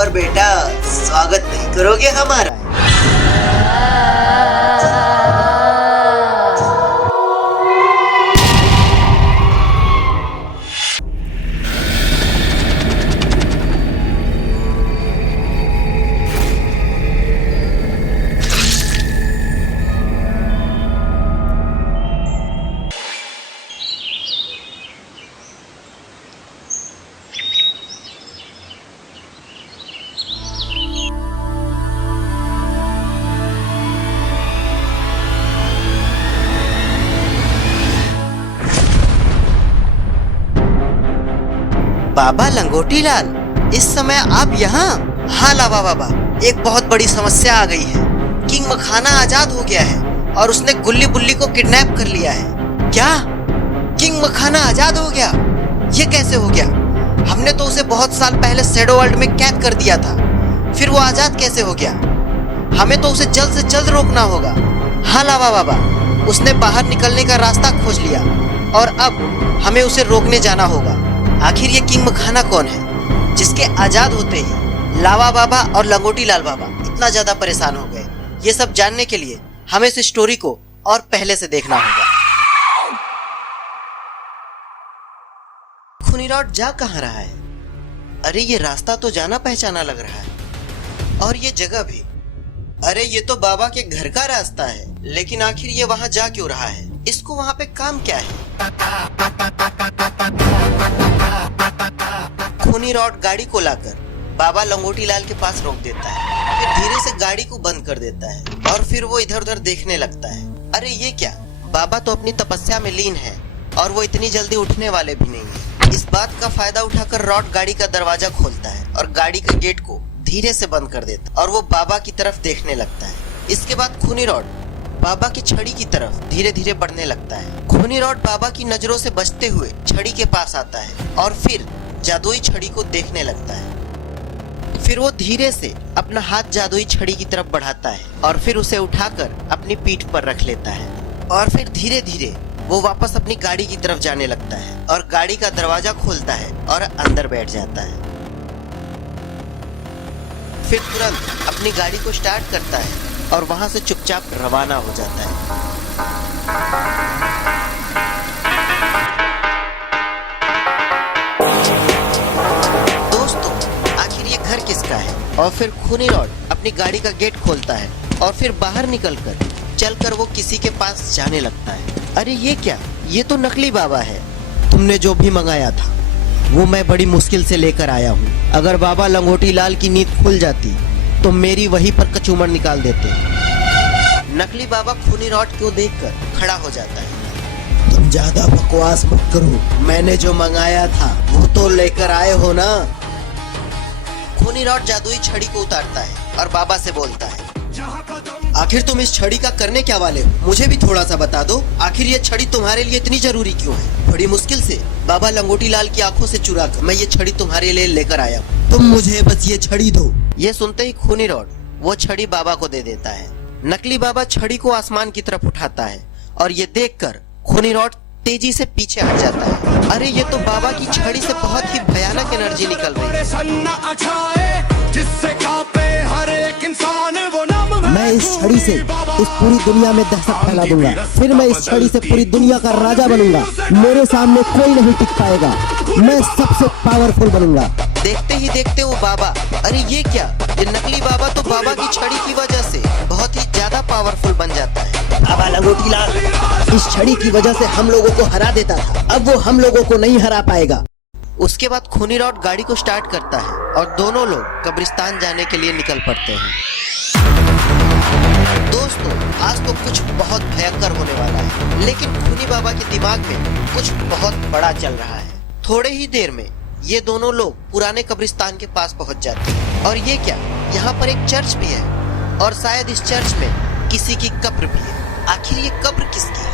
और बेटा स्वागत नहीं करोगे हमारा? बाबा लंगोटी लाल, इस समय आप यहाँ? हाँ लावा बाबा, एक बहुत बड़ी समस्या आ गई है। किंग मखाना आजाद हो गया है और उसने गुल्ली बुल्ली को किडनैप कर लिया है। क्या? किंग मखाना आजाद हो गया? ये कैसे हो गया? हमने तो उसे बहुत साल पहले शैडो वर्ल्ड में कैद कर दिया था, फिर वो आजाद कैसे हो गया? हमें तो उसे जल्द से जल्द रोकना होगा। हाँ लावा बाबा, उसने बाहर निकलने का रास्ता खोज लिया और अब हमें उसे रोकने जाना होगा। आखिर ये किंग मखाना कौन है जिसके आजाद होते ही लावा बाबा और लंगोटी लाल बाबा इतना ज्यादा परेशान हो गए? ये सब जानने के लिए हमें इस स्टोरी को और पहले से देखना होगा। खुनीरॉड जा कहाँ रहा है? अरे ये रास्ता तो जाना पहचाना लग रहा है, और ये जगह भी। अरे ये तो बाबा के घर का रास्ता है, लेकिन आखिर ये वहाँ जा क्यों रहा है? इसको वहाँ पे काम क्या है? खुनीरॉड गाड़ी को लाकर बाबा लंगोटी लाल के पास रोक देता है, फिर धीरे से गाड़ी को बंद कर देता है और फिर वो इधर उधर देखने लगता है। अरे ये क्या? बाबा तो अपनी तपस्या में लीन है और वो इतनी जल्दी उठने वाले भी नहीं है। इस बात का फायदा उठाकर रॉड गाड़ी का दरवाजा खोलता है और गाड़ी के गेट को धीरे से बंद कर देता और वो बाबा की तरफ देखने लगता है। इसके बाद खुनीरॉड बाबा की छड़ी की तरफ धीरे धीरे बढ़ने लगता है। खुनीरॉड बाबा की नजरों से बचते हुए छड़ी के पास आता है और फिर जादुई छड़ी को देखने लगता है। फिर वो धीरे से अपना हाथ जादुई छड़ी की तरफ बढ़ाता है और फिर उसे उठाकर अपनी पीठ पर रख लेता है और फिर धीरे धीरे वो वापस अपनी गाड़ी की तरफ जाने लगता है और गाड़ी का दरवाजा खोलता है और अंदर बैठ जाता है। फिर तुरंत अपनी गाड़ी को स्टार्ट करता है और वहां से चुपचाप रवाना हो जाता है। दोस्तों, आखिर ये घर किसका है? और फिर खुनीरॉड अपनी गाड़ी का गेट खोलता है और फिर बाहर निकलकर चलकर वो किसी के पास जाने लगता है। अरे ये क्या? ये तो नकली बाबा है। तुमने जो भी मंगाया था वो मैं बड़ी मुश्किल से लेकर आया हूँ। अगर बाबा लंगोटी लाल की नींद खुल जाती तो मेरी वहीं पर कचूमर निकाल देते। नकली बाबा खुनीरॉड को देखकर खड़ा हो जाता है। तुम ज्यादा बकवास मत करो, मैंने जो मंगाया था वो तो लेकर आए हो ना? खुनीरॉड जादुई छड़ी को उतारता है और बाबा से बोलता है, आखिर तुम इस छड़ी का करने क्या वाले हो? मुझे भी थोड़ा सा बता दो। आखिर ये छड़ी तुम्हारे लिए इतनी जरूरी क्यों है? बड़ी मुश्किल से बाबा लंगोटी लाल की आंखों से चुरा कर मैं ये छड़ी तुम्हारे लिए लेकर आया हूँ। तुम मुझे बस ये छड़ी दो। ये सुनते ही खुनीरॉड वो छड़ी बाबा को दे देता है। नकली बाबा छड़ी को आसमान की तरफ उठाता है और ये देखकर खुनीरॉड तेजी से पीछे हट जाता है। अरे ये तो बाबा की छड़ी से बहुत ही भयानक एनर्जी निकल रही है। मैं इस छड़ी से इस पूरी दुनिया में दहशत फैला दूंगा, फिर मैं इस छड़ी से पूरी दुनिया का राजा बनूंगा। मेरे सामने कोई नहीं टिक पाएगा, मैं सबसे पावरफुल बनूंगा। देखते ही देखते वो बाबा, अरे ये क्या? ये नकली बाबा तो बाबा की छड़ी की वजह से बहुत ही ज्यादा पावरफुल बन जाता है। बाबा लंगोटी लाल इस छड़ी की वजह से हम लोगों को हरा देता था, अब वो हम लोगों को नहीं हरा पाएगा। उसके बाद खुनीरॉड गाड़ी को स्टार्ट करता है और दोनों लोग कब्रिस्तान जाने के लिए निकल पड़ते हैं। दोस्तों, आज तो कुछ बहुत भयंकर होने वाला है, लेकिन खूनी बाबा के दिमाग में कुछ बहुत बड़ा चल रहा है। थोड़े ही देर में ये दोनों लोग पुराने कब्रिस्तान के पास पहुंच जाते हैं। और ये क्या? यहाँ पर एक चर्च भी है और शायद इस चर्च में किसी की कब्र भी है। आखिर ये कब्र किसकी है?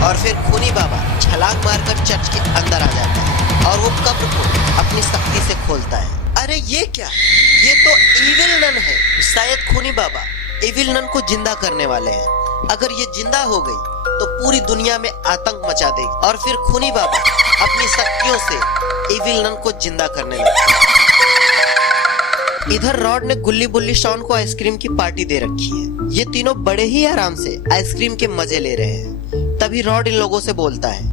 और फिर खूनी बाबा छलांग मारकर चर्च के अंदर आ जाता है और वो कब्र को अपनी शक्ति से खोलता है। अरे ये क्या? ये तो इविल नन है। शायद खूनी बाबा इविल नन को जिंदा करने वाले हैं। अगर ये जिंदा हो गई तो पूरी दुनिया में आतंक मचा देगी और फिर खूनी बाबा अपनी शक्तियों से इविल नन को जिंदा करने लगता है। इधर रॉड ने गुल्ली बुल्ली शॉन को आइसक्रीम की पार्टी दे रखी है। ये तीनों बड़े ही आराम से आइसक्रीम के मजे ले रहे हैं। तभी रॉड इन लोगों से बोलता है,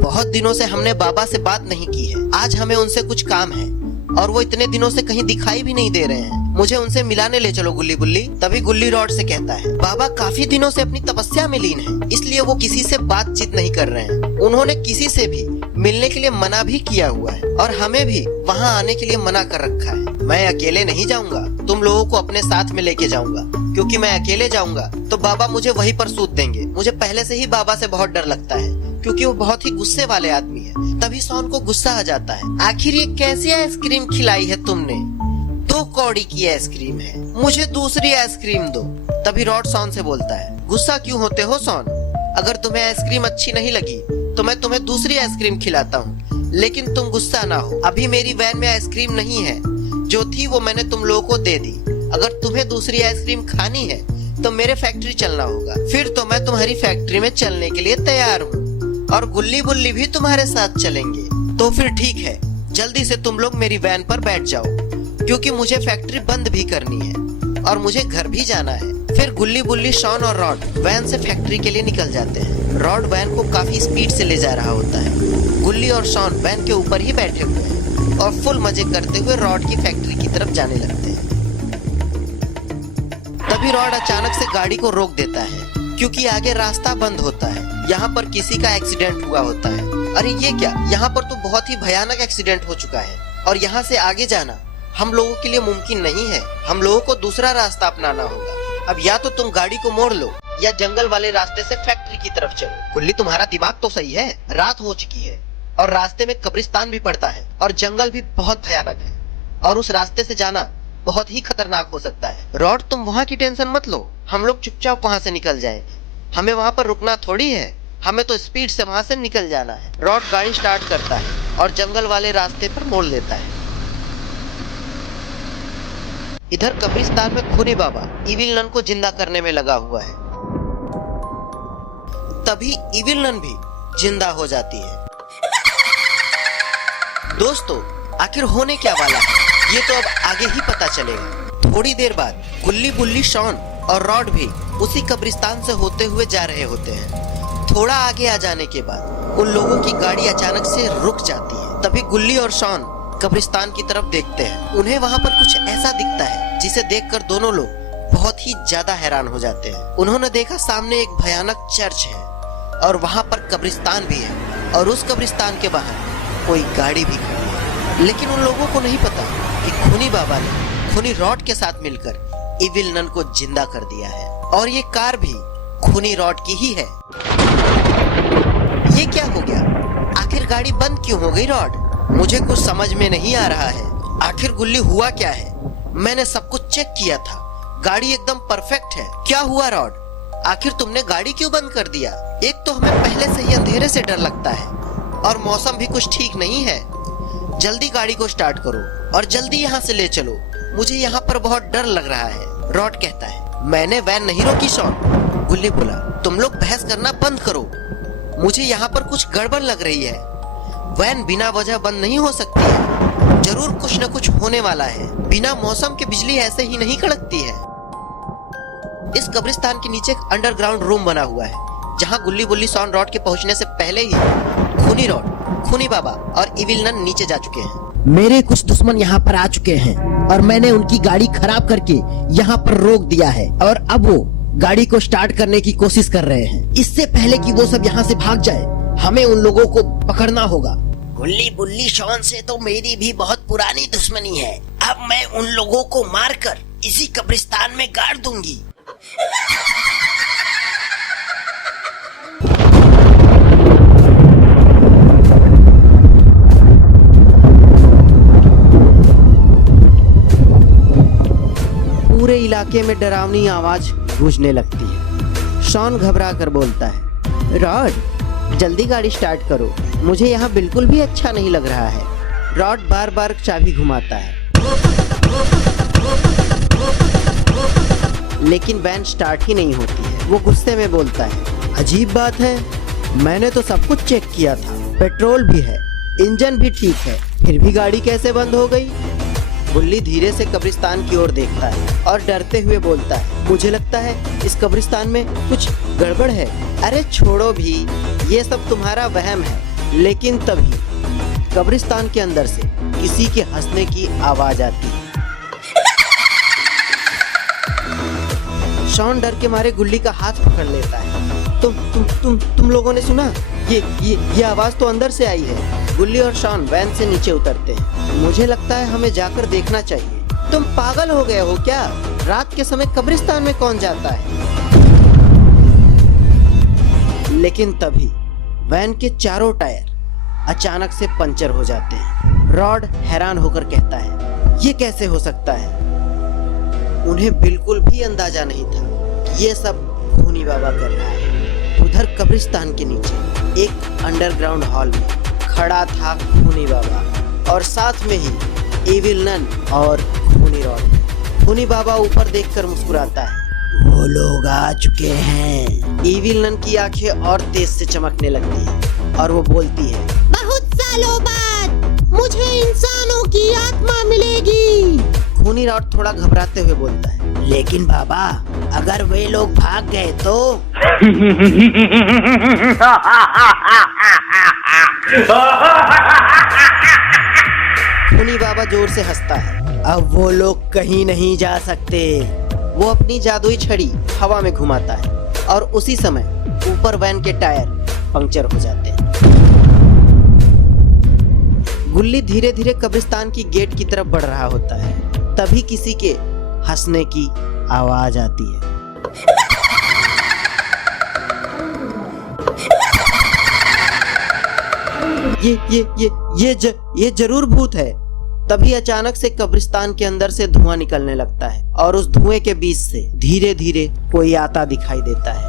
बहुत दिनों से हमने बाबा से बात नहीं की है। आज हमें उनसे कुछ काम है और वो इतने दिनों से कहीं दिखाई भी नहीं दे रहे हैं। मुझे उनसे मिलाने ले चलो गुल्ली बुल्ली। तभी गुल्ली रॉड से कहता है, बाबा काफी दिनों से अपनी तपस्या में लीन है, इसलिए वो किसी से बातचीत नहीं कर रहे हैं। उन्होंने किसी से भी मिलने के लिए मना भी किया हुआ है और हमें भी वहाँ आने के लिए मना कर रखा है। मैं अकेले नहीं जाऊंगा, तुम लोगों को अपने साथ में लेके जाऊंगा, क्योंकि मैं अकेले जाऊंगा तो बाबा मुझे वहीं पर सूत देंगे। मुझे पहले से ही बाबा से बहुत डर लगता है, क्योंकि वो बहुत ही गुस्से वाले आदमी है। तभी शॉन को गुस्सा आ जाता है, आखिर ये कैसी आइसक्रीम खिलाई है तुमने? 2 कौड़ी की आइसक्रीम है, मुझे दूसरी आइसक्रीम दो। तभी रॉड शॉन से बोलता है, गुस्सा क्यों होते हो शॉन? अगर तुम्हें आइसक्रीम अच्छी नहीं लगी तो मैं तुम्हें दूसरी आइसक्रीम खिलाता हूँ, लेकिन तुम गुस्सा ना हो। अभी मेरी वैन में आइसक्रीम नहीं है, जो थी वो मैंने तुम लोगों को दे दी। अगर तुम्हें दूसरी आइसक्रीम खानी है तो मेरे फैक्ट्री चलना होगा, फिर तो मैं तुम्हारी फैक्ट्री में चलने के लिए तैयार हूँ और गुल्ली बुल्ली भी तुम्हारे साथ चलेंगे। तो फिर ठीक है, जल्दी से तुम लोग मेरी वैन पर बैठ जाओ, क्योंकि मुझे फैक्ट्री बंद भी करनी है और मुझे घर भी जाना है। फिर गुल्ली बुल्ली शॉन और रॉड वैन से फैक्ट्री के लिए निकल जाते हैं। रॉड वैन को काफी स्पीड से ले जा रहा होता है। गुल्ली और शॉन वैन के ऊपर ही बैठे हुए हैं और फुल मजे करते हुए रॉड की फैक्ट्री की तरफ जाने लगते हैं। तभी रॉड अचानक से गाड़ी को रोक देता है, क्योंकि आगे रास्ता बंद होता है। यहाँ पर किसी का एक्सीडेंट हुआ होता है। अरे ये क्या, यहाँ पर तो बहुत ही भयानक एक्सीडेंट हो चुका है और यहाँ से आगे जाना हम लोगों के लिए मुमकिन नहीं है। हम लोगों को दूसरा रास्ता अपनाना होगा। अब या तो तुम गाड़ी को मोड़ लो या जंगल वाले रास्ते से फैक्ट्री की तरफ चलो। गुल्ली, तुम्हारा दिमाग तो सही है, रात हो चुकी है और रास्ते में कब्रिस्तान भी पड़ता है और जंगल भी बहुत भयानक है और उस रास्ते से जाना बहुत ही खतरनाक हो सकता है। रॉड, तुम वहाँ की टेंशन मत लो, हम लोग चुपचाप वहाँ से निकल जाएं। हमें वहाँ पर रुकना थोड़ी है, हमें तो स्पीड से वहाँ से निकल जाना है। रॉड गाड़ी स्टार्ट करता है और जंगल वाले रास्ते पर मोड़ लेता है। इधर कब्रिस्तान में खूनी बाबा इविल नन को जिंदा करने में लगा हुआ है। तभी इविल नन भी जिंदा हो जाती है। दोस्तों, आखिर होने क्या वाला है ये तो अब आगे ही पता चलेगा। थोड़ी देर बाद गुल्ली बुल्ली शॉन और रॉड भी उसी कब्रिस्तान से होते हुए जा रहे होते हैं। थोड़ा आगे आ जाने के बाद उन लोगों की गाड़ी अचानक से रुक जाती है। तभी गुल्ली और शॉन कब्रिस्तान की तरफ देखते हैं। उन्हें वहाँ पर कुछ ऐसा दिखता है जिसे देखकर दोनों लोग बहुत ही ज्यादा हैरान हो जाते हैं। उन्होंने देखा सामने एक भयानक चर्च है और वहाँ पर कब्रिस्तान भी है और उस कब्रिस्तान के बाहर कोई गाड़ी भी खड़ी है। लेकिन उन लोगों को नहीं पता कि खूनी बाबा ने खूनी रॉड के साथ मिलकर इविल नन को जिंदा कर दिया है और ये कार भी खूनी रॉड की ही है। ये क्या हो गया? आखिर गाड़ी बंद क्यों हो गई रॉड? मुझे कुछ समझ में नहीं आ रहा है। आखिर गुल्ली हुआ क्या है? मैंने सब कुछ चेक किया था, गाड़ी एकदम परफेक्ट है। क्या हुआ रॉड? आखिर तुमने गाड़ी क्यों बंद कर दिया? एक तो हमें पहले से ही अंधेरे से डर लगता है और मौसम भी कुछ ठीक नहीं है। जल्दी गाड़ी को स्टार्ट करो और जल्दी यहाँ से ले चलो, मुझे यहाँ पर बहुत डर लग रहा है। रॉड कहता है, मैंने वैन नहीं रोकी शॉन। गुल्ली बोला, तुम लोग बहस करना बंद करो, मुझे यहाँ पर कुछ गड़बड़ लग रही है। वैन बिना वजह बंद नहीं हो सकती है, जरूर कुछ न कुछ होने वाला है। बिना मौसम के बिजली ऐसे ही नहीं कड़कती है। इस कब्रिस्तान के नीचे एक अंडरग्राउंड रूम बना हुआ है, जहाँ गुल्ली बुल्ली शॉन रॉड के पहुँचने से पहले ही खूनी रॉड, खूनी बाबा और इविल नन नीचे जा चुके हैं। मेरे कुछ दुश्मन यहाँ पर आ चुके हैं और मैंने उनकी गाड़ी खराब करके यहाँ पर रोक दिया है और अब वो गाड़ी को स्टार्ट करने की कोशिश कर रहे हैं। इससे पहले कि वो सब यहाँ से भाग जाए, हमें उन लोगों को पकड़ना होगा। गुल्ली बुल्ली शॉन से तो मेरी भी बहुत पुरानी दुश्मनी है। अब मैं उन लोगों को मारकर इसी कब्रिस्तान में गाड़ दूंगी। पूरे इलाके में डरावनी आवाज गूंजने लगती है। शॉन घबरा कर बोलता है, रॉड जल्दी गाड़ी स्टार्ट करो, मुझे यहाँ बिल्कुल भी अच्छा नहीं लग रहा है। रॉड बार बार चाबी घुमाता है लेकिन वैन स्टार्ट ही नहीं होती है। वो गुस्से में बोलता है, अजीब बात है, मैंने तो सब कुछ चेक किया था पेट्रोल भी है, इंजन भी ठीक है, फिर भी गाड़ी कैसे बंद हो गई? गुल्ली धीरे से कब्रिस्तान की ओर देखता है और डरते हुए बोलता है, मुझे लगता है इस कब्रिस्तान में कुछ गड़बड़ है। अरे छोड़ो भी, ये सब तुम्हारा वहम है। लेकिन तभी कब्रिस्तान के अंदर से किसी के हंसने की आवाज आती है। शॉन डर के मारे गुल्ली का हाथ पकड़ लेता है। तुम लोगों ने सुना? ये आवाज तो अंदर से आई है। गुल्ली और शॉन वैन से नीचे उतरते हैं। मुझे लगता है हमें जाकर देखना चाहिए। तुम पागल हो गए हो क्या? रात के समय कब्रिस्तान में कौन जाता है? लेकिन तभी वैन के चारों टायर अचानक से पंचर हो जाते हैं। रॉड हैरान होकर कहता है, ये कैसे हो सकता है? उन्हें बिल्कुल भी अंदाजा नहीं था कि ये सब खूनी बाबा कर रहा है। उधर कब्रिस्तान के नीचे एक अंडरग्राउंड हॉल में खड़ा था खूनी बाबा और साथ में ही इविल नन और खूनी रॉड। खूनी बाबा ऊपर देखकर मुस्कुराता है। वो लोग आ चुके हैं। इविल नन की आंखें और तेज से चमकने लगती है और वो बोलती है, बहुत सालों बाद मुझे इंसानों की आत्मा मिलेगी। खूनी रॉड थोड़ा घबराते हुए बोलता है, लेकिन बाबा, अगर वे लोग भाग गए तो? खूनी बाबा जोर से हंसता है। अब वो लोग कहीं नहीं जा सकते। वो अपनी जादुई छड़ी हवा में घुमाता है और उसी समय ऊपर वैन के टायर पंक्चर हो जाते हैं। गुल्ली धीरे धीरे कब्रिस्तान की गेट की तरफ बढ़ रहा होता है। तभी किसी के हंसने की आवाज आती है। ये जरूर भूत है। तभी अचानक से कब्रिस्तान के अंदर से धुआं निकलने लगता है और उस धुएं के बीच से धीरे धीरे कोई आता दिखाई देता है।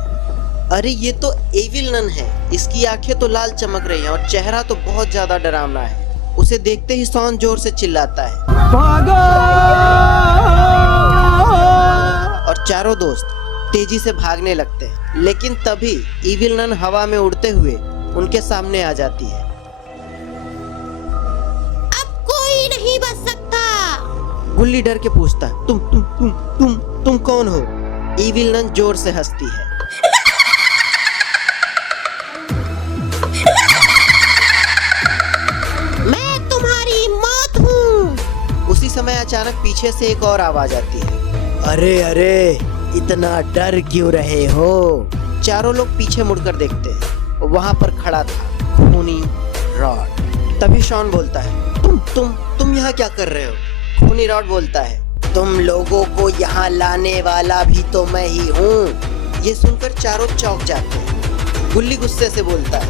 अरे ये तो एविल नन है। इसकी आंखें तो लाल चमक रही हैं और चेहरा तो बहुत ज्यादा डरावना है। उसे देखते ही शॉन जोर से चिल्लाता है, भागो! और चारों दोस्त तेजी से भागने लगते हैं। लेकिन तभी इविल नन हवा में उड़ते हुए उनके सामने आ जाती है। अब कोई नहीं बच सकता। गुल्ली डर के पूछता है, तुम कौन हो? इविल नन जोर से हंसती है। मैं तुम्हारी मौत हूँ। उसी समय अचानक पीछे से एक और आवाज आती है, अरे इतना डर क्यों रहे हो? चारों लोग पीछे मुड़कर देखते हैं। वहां पर खड़ा था खूनी रॉड। तभी शॉन बोलता है, तुम यहाँ क्या कर रहे हो? खूनी रॉड बोलता है, तुम लोगों को यहाँ लाने वाला भी तो मैं ही हूँ। ये सुनकर चारों चौंक जाते हैं। गुल्ली गुस्से से बोलता है,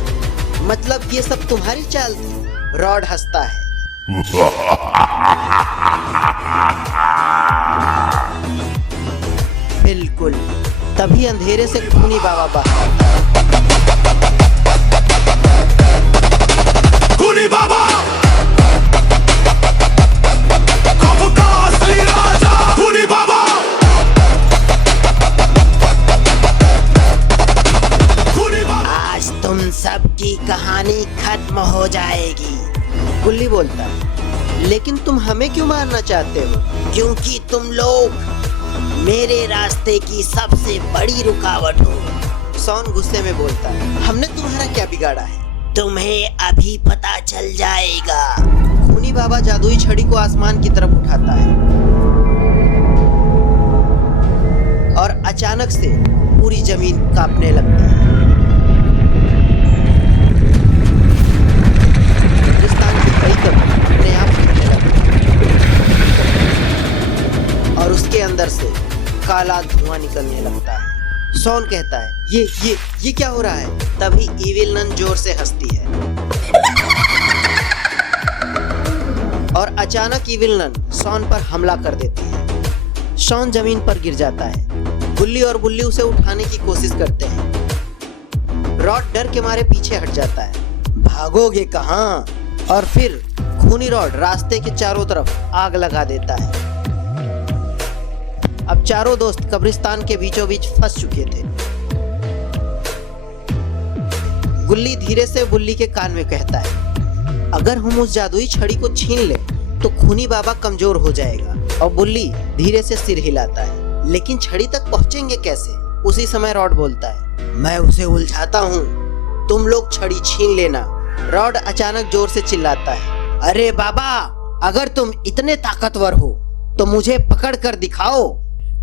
मतलब ये सब तुम्हारी चाल थी? रॉड हंसता है। बिल्कुल। तभी अंधेरे से खूनी बाबा बाहर आता है। खूनी बाबा, कब का असली राजा खूनी बाबा। खूनी बाबा, आज तुम सबकी कहानी खत्म हो जाएगी। गुल्ली बोलता है, लेकिन तुम हमें क्यों मारना चाहते हो? क्योंकि तुम लोग मेरे रास्ते की सबसे बड़ी रुकावट हो। शॉन गुस्से में बोलता है, हमने तुम्हारा क्या बिगाड़ा है? तुम्हें अभी पता चल जाएगा। खूनी बाबा जादुई छड़ी को आसमान की तरफ उठाता है और अचानक से पूरी जमीन कांपने लगती है। कब्रिस्तान की कई कब्रें अपने आप हिलने लगती हैं और उसके अंदर से काला धुआं निकलने लगता है। शॉन कहता है, ये क्या हो रहा है? तभी इविल नन जोर से हंसती है और अचानक इविल नन शॉन पर हमला कर देती है। शॉन जमीन पर गिर जाता है। गुल्ली और बुल्ली उसे उठाने की कोशिश करते हैं। रॉड डर के मारे पीछे हट जाता है। भागोगे कहाँ? और फिर खूनी रॉड रास्ते के चारों तरफ आग लगा देता है। अब चारों दोस्त कब्रिस्तान के बीचों बीच फंस चुके थे। गुल्ली धीरे से बुल्ली के कान में कहता है, अगर हम उस जादुई छड़ी को छीन ले तो खूनी बाबा कमजोर हो जाएगा। और बुल्ली धीरे से सिर हिलाता है, लेकिन छड़ी तक पहुंचेंगे कैसे? उसी समय रॉड बोलता है, मैं उसे उलझाता हूँ, तुम लोग छड़ी छीन लेना। रॉड अचानक जोर से चिल्लाता है, अरे बाबा, अगर तुम इतने ताकतवर हो तो मुझे पकड़ कर दिखाओ।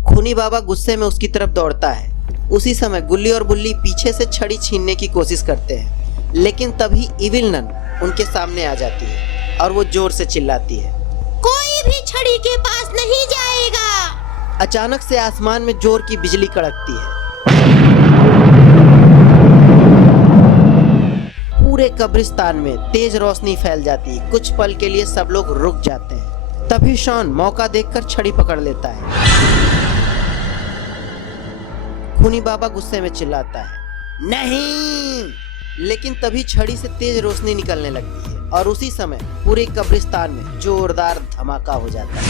खूनी बाबा गुस्से में उसकी तरफ दौड़ता है। उसी समय गुल्ली और बुल्ली पीछे से छड़ी छीनने की कोशिश करते हैं, लेकिन तभी इविल नन उनके सामने आ जाती है और वो जोर से चिल्लाती है, कोई भी छड़ी के पास नहीं जाएगा। अचानक से आसमान में जोर की बिजली कड़कती है। पूरे कब्रिस्तान में तेज रोशनी फैल जाती है। कुछ पल के लिए सब लोग रुक जाते हैं। तभी शॉन मौका देखकर छड़ी पकड़ लेता है। खूनी बाबा गुस्से में चिल्लाता है, नहीं! लेकिन तभी छड़ी से तेज रोशनी निकलने लगती है और उसी समय पूरे कब्रिस्तान में जोरदार धमाका हो जाता है।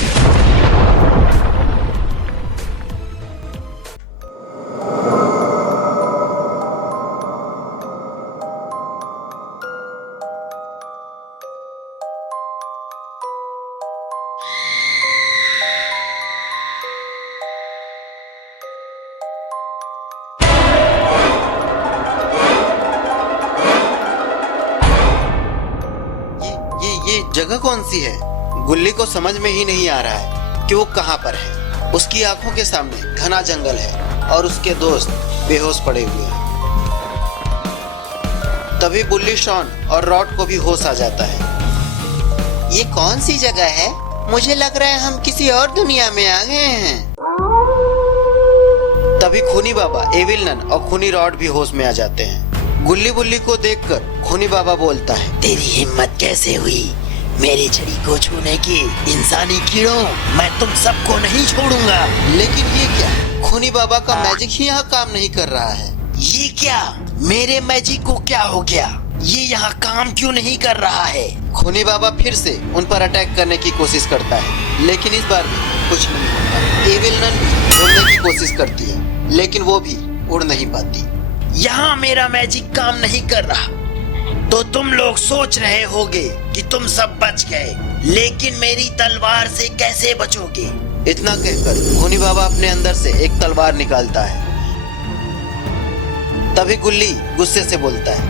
ये जगह कौन सी है? गुल्ली को समझ में ही नहीं आ रहा है कि वो कहाँ पर है। उसकी आंखों के सामने घना जंगल है और उसके दोस्त बेहोश पड़े हुए हैं। तभी बुल्ली, शॉन और रॉड को भी होश आ जाता है। ये कौन सी जगह है? मुझे लग रहा है हम किसी और दुनिया में आ गए हैं। तभी खूनी बाबा, एविल नन और खूनी रॉड भी होश में आ जाते हैं। गुल्ली बुल्ली को देखकर खूनी बाबा बोलता है, तेरी हिम्मत कैसे हुई मेरी छड़ी को छूने की? इंसानी कीड़ों, मैं तुम सबको नहीं छोड़ूंगा। लेकिन ये क्या? खूनी बाबा का मैजिक ही यहाँ काम नहीं कर रहा है। ये क्या? मेरे मैजिक को क्या हो गया? ये यहाँ काम क्यों नहीं कर रहा है? खूनी बाबा फिर से उन पर अटैक करने की कोशिश करता है, लेकिन इस बार भी कुछ नहीं होता। एविल नन भी उड़ने की कोशिश करती है, लेकिन वो भी उड़ नहीं पाती। यहाँ मेरा मैजिक काम नहीं कर रहा तो तुम लोग सोच रहे होगे कि तुम सब बच गए, लेकिन मेरी तलवार से कैसे बचोगे? इतना कहकर खूनी बाबा अपने अंदर से एक तलवार निकालता है। तभी गुल्ली गुस्से से बोलता है,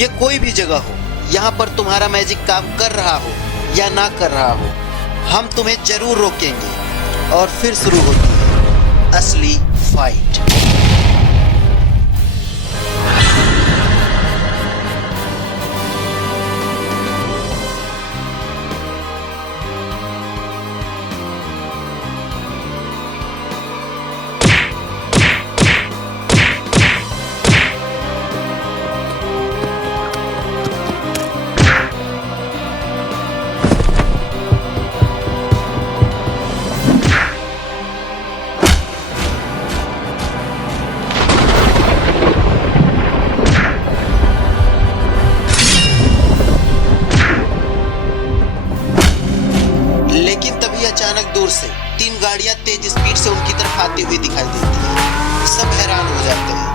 ये कोई भी जगह हो, यहाँ पर तुम्हारा मैजिक काम कर रहा हो या ना कर रहा हो, हम तुम्हें जरूर रोकेंगे। और फिर शुरू होती है असली फाइट। अचानक दूर से 3 गाड़ियां तेज स्पीड से उनकी तरफ आती हुई दिखाई देती है। सब हैरान हो जाते हैं।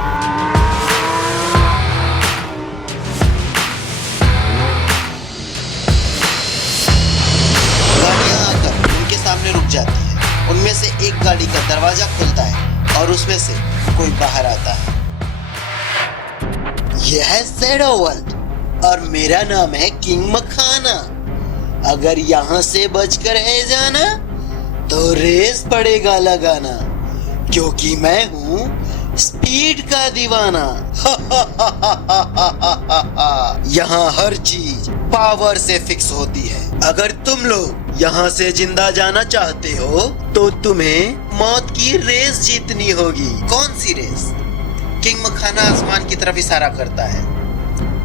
गाड़ियां आकर उनके सामने रुक जाती है। उनमें से एक गाड़ी का दरवाजा खुलता है और उसमें से कोई बाहर आता है। यह है शैडो वर्ल्ड और मेरा नाम है किंग मखाना। अगर यहाँ से बचकर है जाना तो रेस पड़ेगा लगाना, क्योंकि मैं हूँ स्पीड का दीवाना। यहाँ हर चीज पावर से फिक्स होती है। अगर तुम लोग यहाँ से जिंदा जाना चाहते हो तो तुम्हें मौत की रेस जीतनी होगी। कौन सी रेस? किंग मखाना आसमान की तरफ इशारा करता है,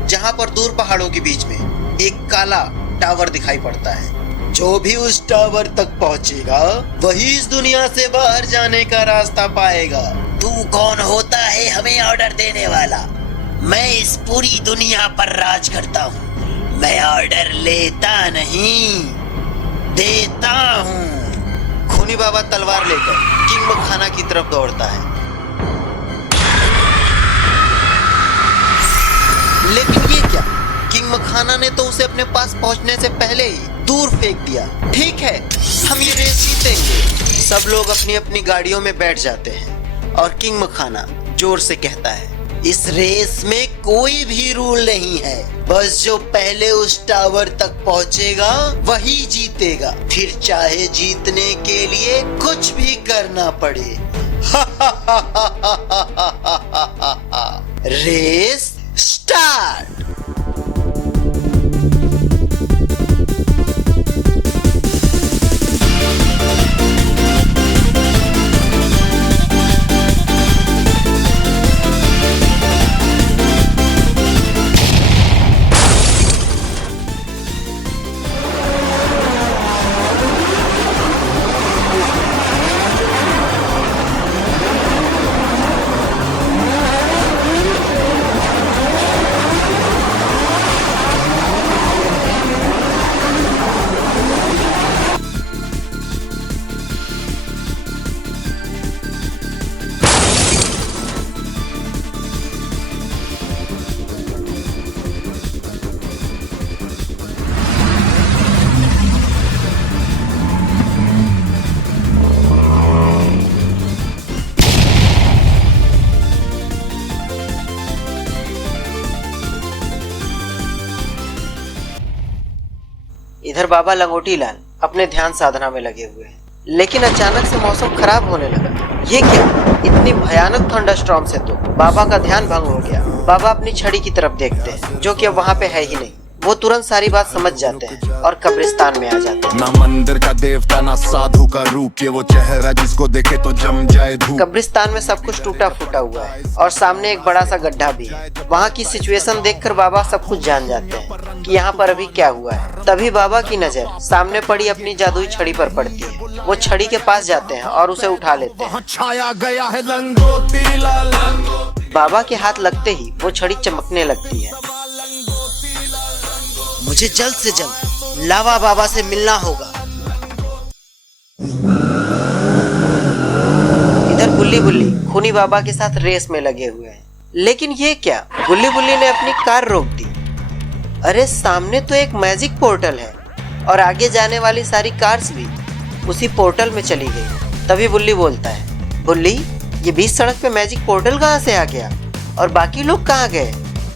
जहाँ पर दूर पहाड़ों के बीच में एक काला टावर दिखाई पड़ता है। जो भी उस टावर तक पहुंचेगा वही इस दुनिया से बाहर जाने का रास्ता पाएगा। तू कौन होता है हमें ऑर्डर देने वाला? मैं इस पूरी दुनिया पर राज करता हूँ। मैं ऑर्डर लेता नहीं, देता हूँ। खूनी बाबा तलवार लेकर किंग मखाना की तरफ दौड़ता है, लेकिन ये क्या, किंग मखाना ने तो उसे अपने पास पहुंचने से पहले ही दूर फेंक दिया। ठीक है, हम ये रेस जीतेंगे। सब लोग अपनी अपनी गाड़ियों में बैठ जाते हैं और किंग मखाना जोर से कहता है, इस रेस में कोई भी रूल नहीं है, बस जो पहले उस टावर तक पहुंचेगा वही जीतेगा, फिर चाहे जीतने के लिए कुछ भी करना पड़े। Race start. इधर बाबा लंगोटी लाल अपने ध्यान साधना में लगे हुए हैं, लेकिन अचानक से मौसम खराब होने लगा। ये क्या, इतनी भयानक थंडरस्टॉर्म से तो बाबा का ध्यान भंग हो गया। बाबा अपनी छड़ी की तरफ देखते हैं, जो कि अब वहाँ पे है ही नहीं। वो तुरंत सारी बात समझ जाते हैं और कब्रिस्तान में आ जाते हैं। ना मंदिर का देवता ना साधु का रूप, ये वो चेहरा जिसको देखे तो जम जाए धूप। कब्रिस्तान में सब कुछ टूटा फूटा हुआ है और सामने एक बड़ा सा गड्ढा भी है। वहाँ की सिचुएशन देखकर बाबा सब कुछ जान जाते हैं कि यहाँ पर अभी क्या हुआ है। तभी बाबा की नजर सामने पड़ी अपनी जादुई छड़ी पर पड़ती है। वो छड़ी के पास जाते हैं और उसे उठा लेते हैं। छाया गया है लंगोटी लाल। बाबा के हाथ लगते ही वो छड़ी चमकने लगती है। मुझे जल्द से जल्द लावा बाबा से मिलना होगा। इधर गुल्ली बुल्ली खूनी बाबा के साथ रेस में लगे हुए हैं, लेकिन ये क्या, गुल्ली बुल्ली ने अपनी कार रोक दी। अरे सामने तो एक मैजिक पोर्टल है और आगे जाने वाली सारी कार्स भी उसी पोर्टल में चली गई। तभी बुल्ली बोलता है, बुल्ली ये बीच सड़क पे मैजिक पोर्टल कहाँ से आ गया और बाकी लोग कहाँ गए?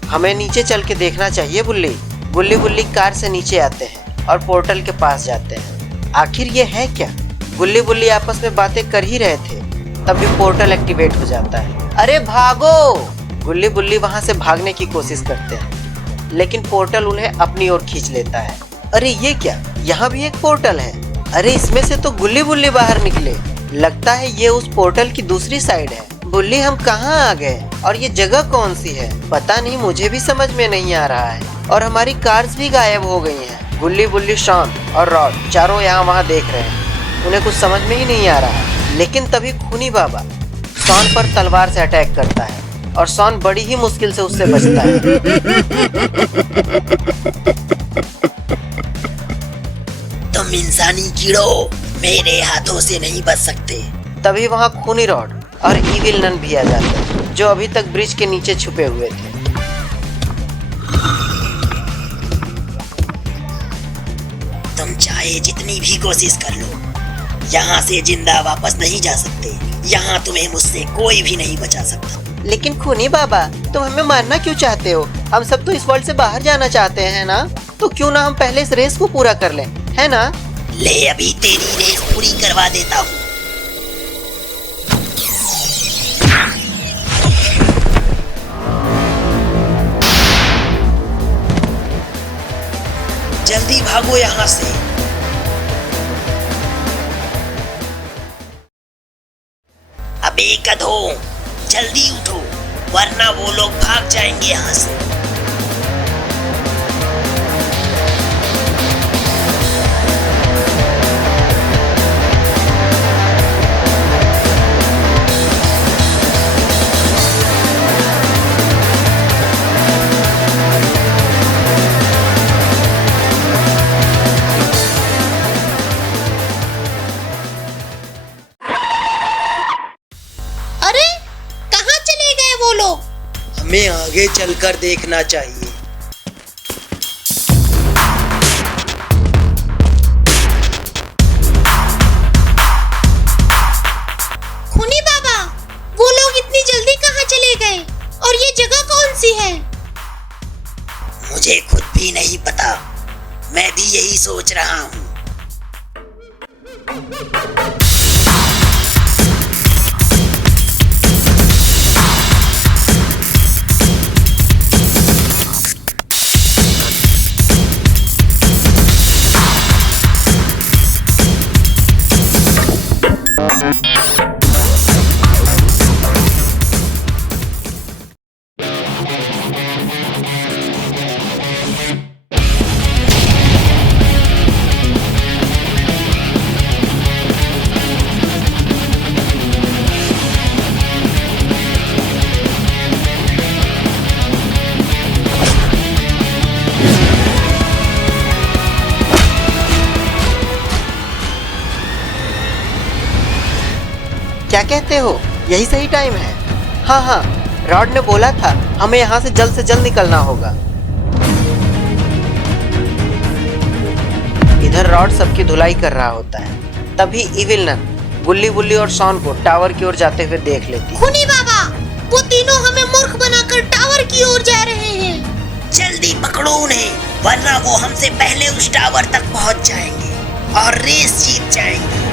हमें नीचे चल के देखना चाहिए बुल्ली। गुल्ली बुल्ली कार से नीचे आते हैं और पोर्टल के पास जाते हैं। आखिर ये है क्या? गुल्ली बुल्ली आपस में बातें कर ही रहे थे, तभी पोर्टल एक्टिवेट हो जाता है। अरे भागो! गुल्ली बुल्ली वहां से भागने की कोशिश करते हैं, लेकिन पोर्टल उन्हें अपनी ओर खींच लेता है। अरे ये क्या, यहाँ भी एक पोर्टल है। अरे इसमें से तो गुल्ली बुल्ली बाहर निकले। लगता है ये उस पोर्टल की दूसरी साइड है। बुल्ली हम कहाँ आ गए और ये जगह कौन सी है? पता नहीं, मुझे भी समझ में नहीं आ रहा है। और हमारी कार्स भी गायब हो गई हैं। गुल्ली बुल्ली, शॉन और रॉड चारों यहाँ वहाँ देख रहे हैं। उन्हें कुछ समझ में ही नहीं आ रहा है। लेकिन तभी खूनी बाबा शॉन पर तलवार से अटैक करता है और शॉन बड़ी ही मुश्किल से उससे बचता है। तुम इंसानी कीड़ो मेरे हाथों से नहीं बच सकते। तभी वहाँ खूनी रॉड और इविल नन भी आ जाते हैं, जो अभी तक ब्रिज के नीचे छुपे हुए थे। तुम चाहे जितनी भी कोशिश कर लो, यहाँ से जिंदा वापस नहीं जा सकते। यहाँ तुम्हें मुझसे कोई भी नहीं बचा सकता। लेकिन खूनी बाबा, तुम हमें मारना क्यों चाहते हो? हम सब तो इस वर्ल्ड से बाहर जाना चाहते हैं ना? तो क्यों ना हम पहले इस रेस को पूरा कर लें, है ना? ले अभी तेरी रेस पूरी करवा देता हूँ। जल्दी भागो यहाँ से। अबे गधों, जल्दी उठो, वरना वो लोग भाग जाएंगे यहाँ से। अरे कहाँ चले गए वो लोग? हमें आगे चलकर देखना चाहिए। क्या कहते हो, यही सही टाइम है? हाँ हाँ, रॉड ने बोला था हमें यहाँ से जल्द निकलना होगा। इधर रॉड सबकी धुलाई कर रहा होता है, तभी इविल नन गुल्ली बुल्ली और शॉन को टावर की ओर जाते हुए देख लेती है। खूनी बाबा, वो तीनों हमें मूर्ख बनाकर टावर की ओर जा रहे हैं। जल्दी पकड़ो उन्हें, वरना वो हमसे पहले उस टावर तक पहुंच जाएंगे और रेस जीत जाएंगे।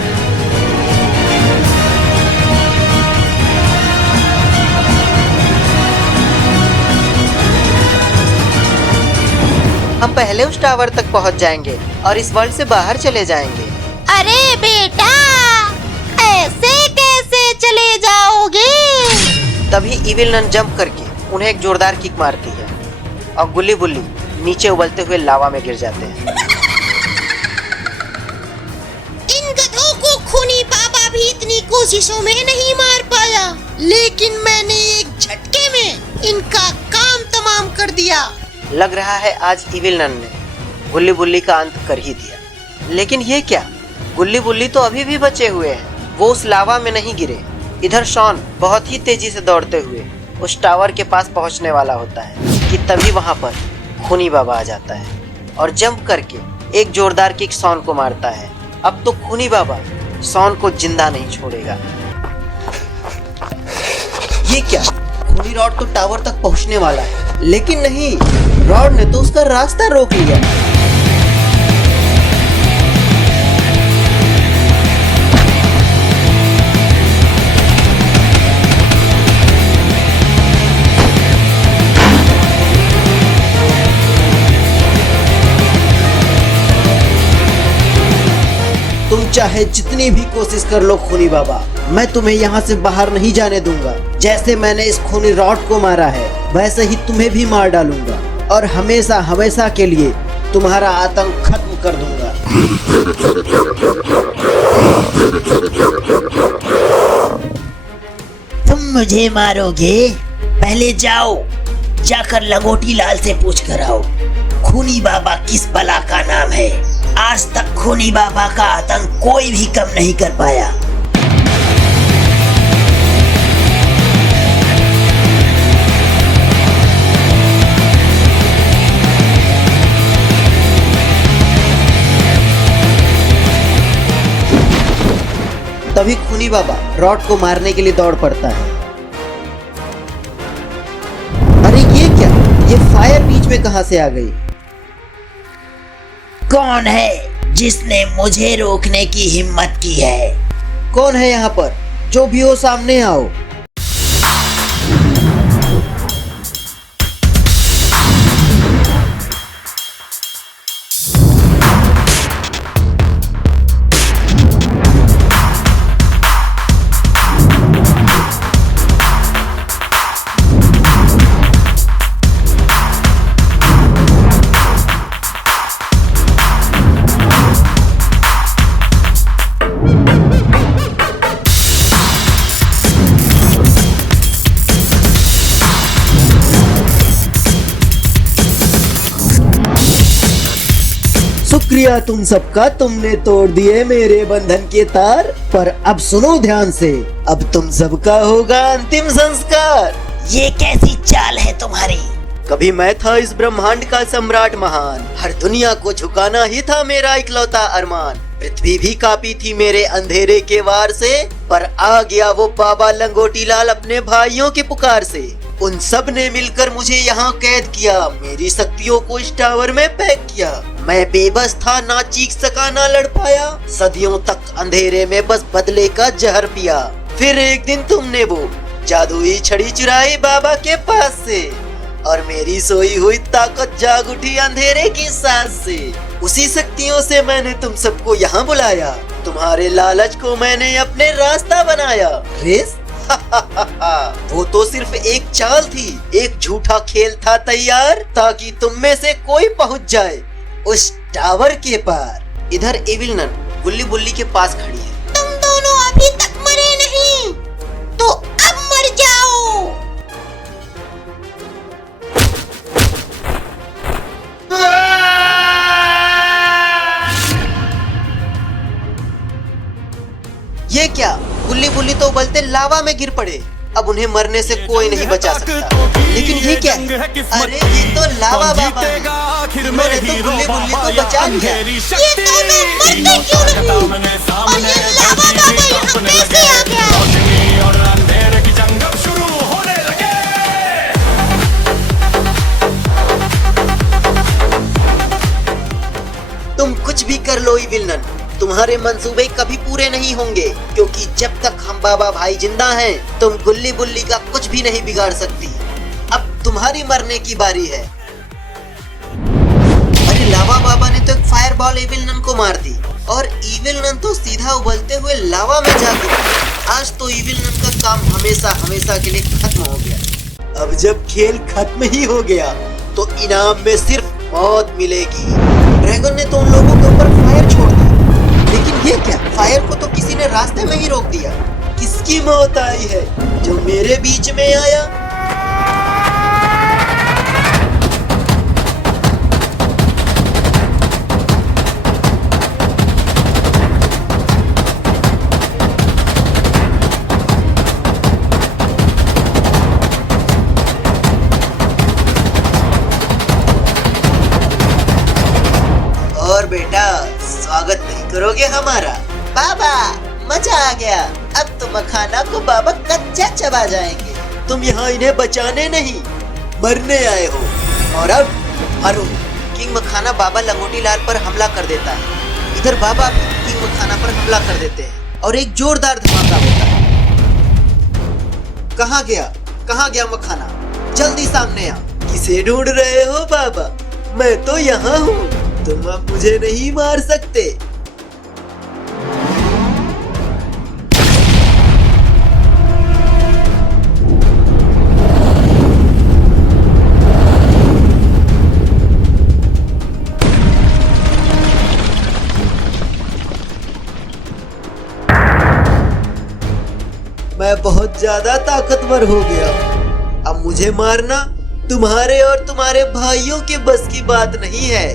हम पहले उस टावर तक पहुंच जाएंगे और इस वर्ल्ड से बाहर चले जाएंगे। अरे बेटा, ऐसे कैसे चले जाओगे? तभी इविल नन जंप करके उन्हें एक जोरदार किक मारती है और गुल्ली बुल्ली नीचे उबलते हुए लावा में गिर जाते हैं। इन गधों को खूनी बाबा भी इतनी कोशिशों में नहीं मार पाया, लेकिन मैंने एक झटके में इनका काम तमाम कर दिया। लग रहा है आज इविल नन ने गुल्ली बुल्ली का अंत कर ही दिया। लेकिन ये क्या, गुल्ली बुल्ली तो अभी भी बचे हुए हैं, वो उस लावा में नहीं गिरे। इधर शॉन बहुत ही तेजी से दौड़ते हुए उस टावर के पास पहुंचने वाला होता है कि तभी वहां पर खूनी बाबा आ जाता है और जंप करके एक जोरदार किक शॉन को मारता है। अब तो खूनी बाबा शॉन को जिंदा नहीं छोड़ेगा। ये क्या, खूनी रॉड तो टावर तक पहुंचने वाला है, लेकिन नहीं, रॉड ने तो उसका रास्ता रोक लिया। तुम चाहे जितनी भी कोशिश कर लो खूनी बाबा, मैं तुम्हें यहाँ से बाहर नहीं जाने दूंगा। जैसे मैंने इस खूनी रॉड को मारा है, वैसे ही तुम्हें भी मार डालूंगा और हमेशा हमेशा के लिए तुम्हारा आतंक खत्म कर दूंगा। तुम मुझे मारोगे? पहले जाओ, जाकर लंगोटी लाल से पूछ कर आओ, खूनी बाबा किस बला का नाम है। आज तक खूनी बाबा का आतंक कोई भी कम नहीं कर पाया। तभी खूनी बाबा रॉड को मारने के लिए दौड़ पड़ता है। अरे ये क्या, ये फायर बीच में कहां से आ गई? कौन है जिसने मुझे रोकने की हिम्मत की है? कौन है यहाँ पर? जो भी हो सामने आओ। शुक्रिया तुम सबका, तुमने तोड़ दिए मेरे बंधन के तार। पर अब सुनो ध्यान से, अब तुम सबका होगा अंतिम संस्कार। ये कैसी चाल है तुम्हारी? कभी मैं था इस ब्रह्मांड का सम्राट महान, हर दुनिया को झुकाना ही था मेरा इकलौता अरमान। पृथ्वी भी कांपी थी मेरे अंधेरे के वार से, पर आ गया वो बाबा लंगोटी लाल अपने भाइयों के पुकार से। उन सब ने मिलकर मुझे यहाँ कैद किया, मेरी शक्तियों को इस टावर में पैक किया। मैं बेबस था, ना चीख सका ना लड़ पाया। सदियों तक अंधेरे में बस बदले का जहर पिया। फिर एक दिन तुमने वो जादुई छड़ी चुराई बाबा के पास से, और मेरी सोई हुई ताकत जाग उठी अंधेरे की सांस से। उसी शक्तियों से मैंने तुम सबको यहाँ बुलाया। तुम्हारे लालच को मैंने अपने रास्ता बनाया। रेस वो तो सिर्फ एक चाल थी, एक झूठा खेल था तैयार, ताकि तुम में से कोई पहुंच जाए उस टावर के पार। इधर एविल नन गुल्ली बुल्ली के पास खड़ी है। तुम दोनों अभी तक मरे नहीं, तो अब मर जाओ। ये क्या, गुल्ली बुल्ली तो उबलते लावा में गिर पड़े। अब उन्हें मरने से कोई नहीं बचा सकता। लेकिन ये क्या है? अरे ये तो लावा बाबा है। मैंने तो गुल्ली बुल्ली को बचा लिया। ये दोनों मरते क्यों नहीं? और ये लावा बाबा यहाँ कैसे आ गया? तुम कुछ भी कर लो इविल नन, तुम्हारे मंसूबे कभी पूरे नहीं होंगे, क्योंकि जब तक हम बाबा भाई जिंदा हैं, तुम गुल्ली बुल्ली का कुछ भी नहीं बिगाड़ सकती। अब तुम्हारी मरने की बारी है। अरे लावा बाबा ने तो एक फायर बॉल इविल नन को मार दी, और इविल नन तो सीधा उबलते हुए लावा में जा गिरा। आज तो इविल नन का काम हमेशा हमेशा के लिए खत्म हो गया। अब जब खेल खत्म ही हो गया, तो इनाम में सिर्फ मौत मिलेगी। ड्रैगन ने तो उन लोगों के ऊपर फायर छोड़ दी, लेकिन ये क्या, फायर को तो किसी ने रास्ते में ही रोक दिया। किसकी मौत आई है जो मेरे बीच में आया? और बेटा, स्वागत नहीं करोगे हमारा? बाबा मजा आ गया। अब तो मखाना को बाबा कच्चा चबा जाएंगे। तुम यहाँ इन्हें बचाने नहीं, मरने आए हो। और अब मरो। किंग मखाना बाबा लंगोटी लाल पर हमला कर देता है। इधर बाबा भी किंग मखाना पर हमला कर देते हैं, और एक जोरदार धमाका होता है। कहाँ गया मखाना? जल्दी सामने आ। किसे ढूंढ रहे हो बाबा? मैं तो यहाँ हूँ, तुम अब मुझे नहीं मार सकते। मैं बहुत ज्यादा ताकतवर हो गया। अब मुझे मारना तुम्हारे और तुम्हारे भाइयों के बस की बात नहीं है।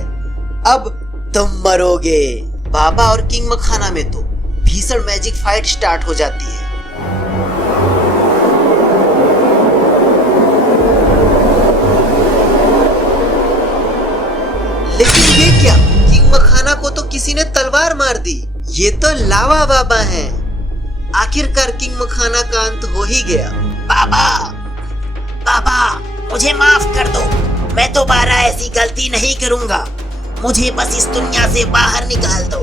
अब तुम मरोगे। बाबा और किंग मखाना में तो भीषण मैजिक फाइट स्टार्ट हो जाती है। लेकिन ये क्या, किंग मखाना को तो किसी ने तलवार मार दी। ये तो लावा बाबा हैं। आखिरकार किंग मखाना का अंत हो ही गया। बाबा मुझे माफ कर दो, मैं दोबारा ऐसी गलती नहीं करूंगा। मुझे बस इस दुनिया से बाहर निकाल दो।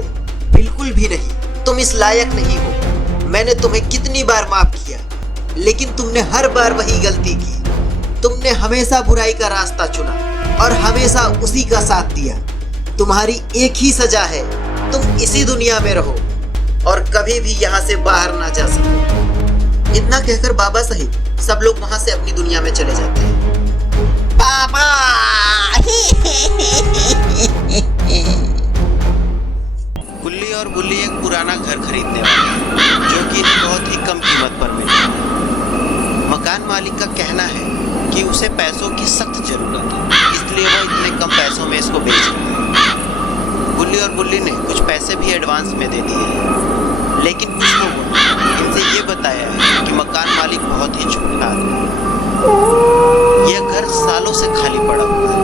बिल्कुल भी नहीं, तुम इस लायक नहीं हो। मैंने तुम्हें कितनी बार माफ किया, लेकिन तुमने हर बार वही गलती की। तुमने हमेशा बुराई का रास्ता चुना और हमेशा उसी का साथ दिया। तुम्हारी एक ही सजा है, तुम इसी दुनिया में रहो और कभी भी यहाँ से बाहर ना जा सको। इतना कहकर बाबा सहित सब लोग वहाँ से अपनी दुनिया में चले जाते हैं। बाबा गुल्ली और बुल्ली एक पुराना घर खरीदने वाले, जो कि बहुत ही कम कीमत पर मिला। मकान मालिक का कहना है कि उसे पैसों की सख्त जरूरत है, इसलिए वो इतने कम पैसों में इसको बेच रहा है। गुल्ली और बुल्ली ने कुछ पैसे भी एडवांस में दे दिए हैं, लेकिन कुछ लोगों ने इनसे ये बताया है कि मकान मालिक बहुत ही झूठा आदमी है। यह घर सालों से खाली पड़ा हुआ है।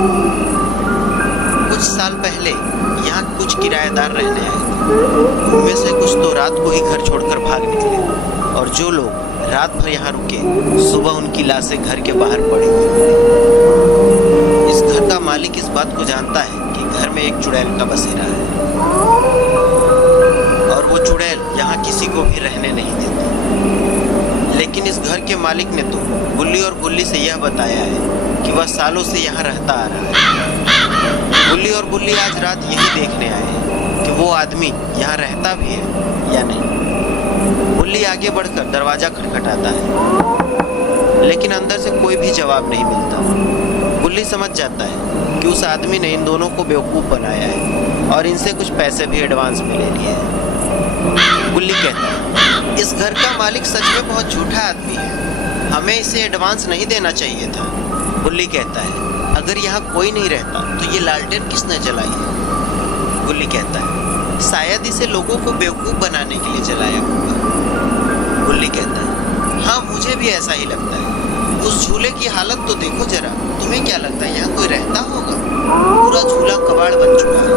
कुछ साल पहले यहाँ कुछ किराएदार रहने आए थे। उनमें से कुछ तो रात को ही घर छोड़कर भाग निकले, और जो लोग रात भर यहाँ रुके, सुबह उनकी लाशें घर के बाहर पड़ी हुई मिली। इस घर का मालिक इस बात को जानता है कि घर घर में एक चुड़ैल का बसेरा है और वो चुड़ैल यहाँ किसी को भी रहने नहीं देती। लेकिन इस घर के मालिक ने तो गुल्ली और गुल्ली से यह बताया है कि वह सालों से यहाँ रहता आ रहा है। गुल्ली और गुल्ली आज रात यही देखने आए हैं कि वो आदमी यहाँ रहता भी है या नहीं। गुल्ली आगे बढ़कर दरवाजा खटखटाता है, लेकिन अंदर से कोई भी जवाब नहीं मिलता। गुल्ली समझ जाता है कि उस आदमी ने इन दोनों को बेवकूफ़ बनाया है और इनसे कुछ पैसे भी एडवांस में ले लिए हैं। गुल्ली कहता है, इस घर का मालिक सच में बहुत झूठा आदमी है, हमें इसे एडवांस नहीं देना चाहिए था। गुल्ली कहता है, अगर यहाँ कोई नहीं रहता तो ये लालटेन किसने जलाई है? गुल्ली कहता है, शायद इसे लोगों को बेवकूफ़ बनाने के लिए जलाया होगा। गुल्ली कहता है, हाँ मुझे भी ऐसा ही लगता है। उस झूले की हालत तो देखो जरा, तुम्हें क्या लगता है यहाँ कोई रहता होगा? पूरा झूला कबाड़ बन चुका है।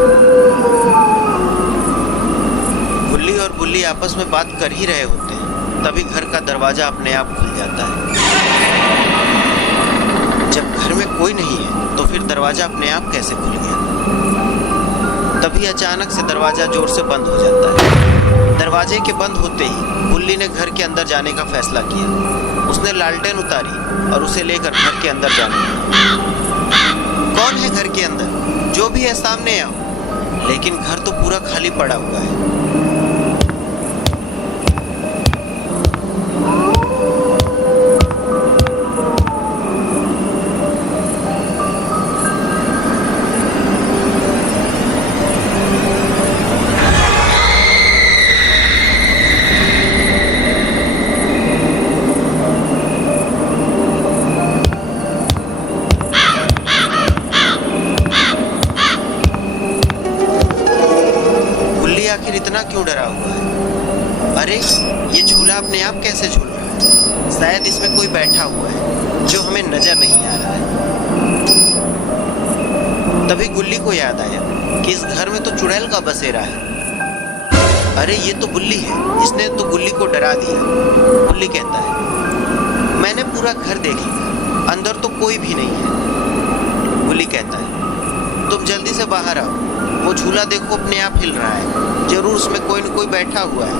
गुल्ली और गुल्ली आपस में बात कर ही रहे होते हैं, तभी घर का दरवाजा अपने आप खुल जाता है। जब घर में कोई नहीं है तो फिर दरवाजा अपने आप कैसे खुल गया? तभी अचानक से दरवाजा जोर से बंद हो जाता है। दरवाजे के बंद होते ही गुल्ली ने घर के अंदर जाने का फैसला किया। उसने लालटेन उतारी और उसे लेकर घर के अंदर जाने लगा। कौन है घर के अंदर? जो भी है सामने आओ। लेकिन घर तो पूरा खाली पड़ा हुआ है। आखिर इतना क्यों डरा हुआ है? अरे ये झूला अपने आप कैसे झूल रहा है? शायद इसमें कोई बैठा हुआ है जो हमें नजर नहीं आ रहा है। तभी गुल्ली को याद आया कि इस घर में तो चुड़ैल का बसेरा है। अरे ये तो गुल्ली है, इसने तो गुल्ली को डरा दिया। गुल्ली कहता है, मैंने पूरा घर देख लिया, अंदर तो कोई भी नहीं है। गुल्ली कहता है, तुम जल्दी से बाहर आओ, वो झूला देखो अपने आप हिल रहा है, जरूर उसमें कोई न कोई बैठा हुआ है।